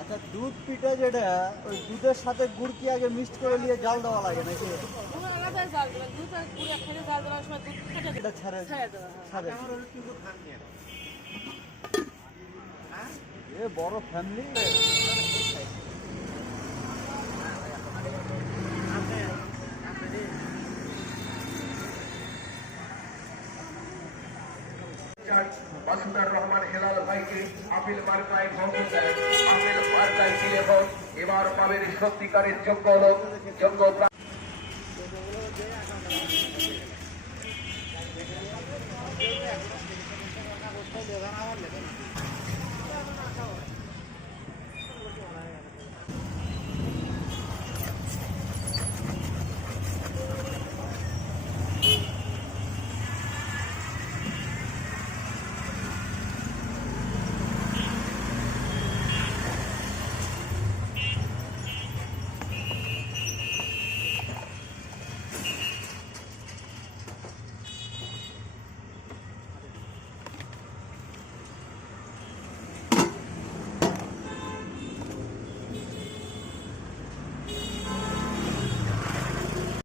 আচ্ছা, দুধ পিঠা যেটা ওই দুধের সাথে গুড় কি আগে মিক্সড করে নিয়ে জাল দেওয়া লাগে নাকি? এটা ছাড়ে ছাড়ে। এ বড় ফ্যামিলি। মাসুদার রহমান হেলাল ভাইকে আপিল মার্কায় ভোট দেন। আপিল মার্কায় দিয়ে ভোট। এবার পাবেন সত্যিকারের যোগ্য লোক, যোগ্য প্রার্থী।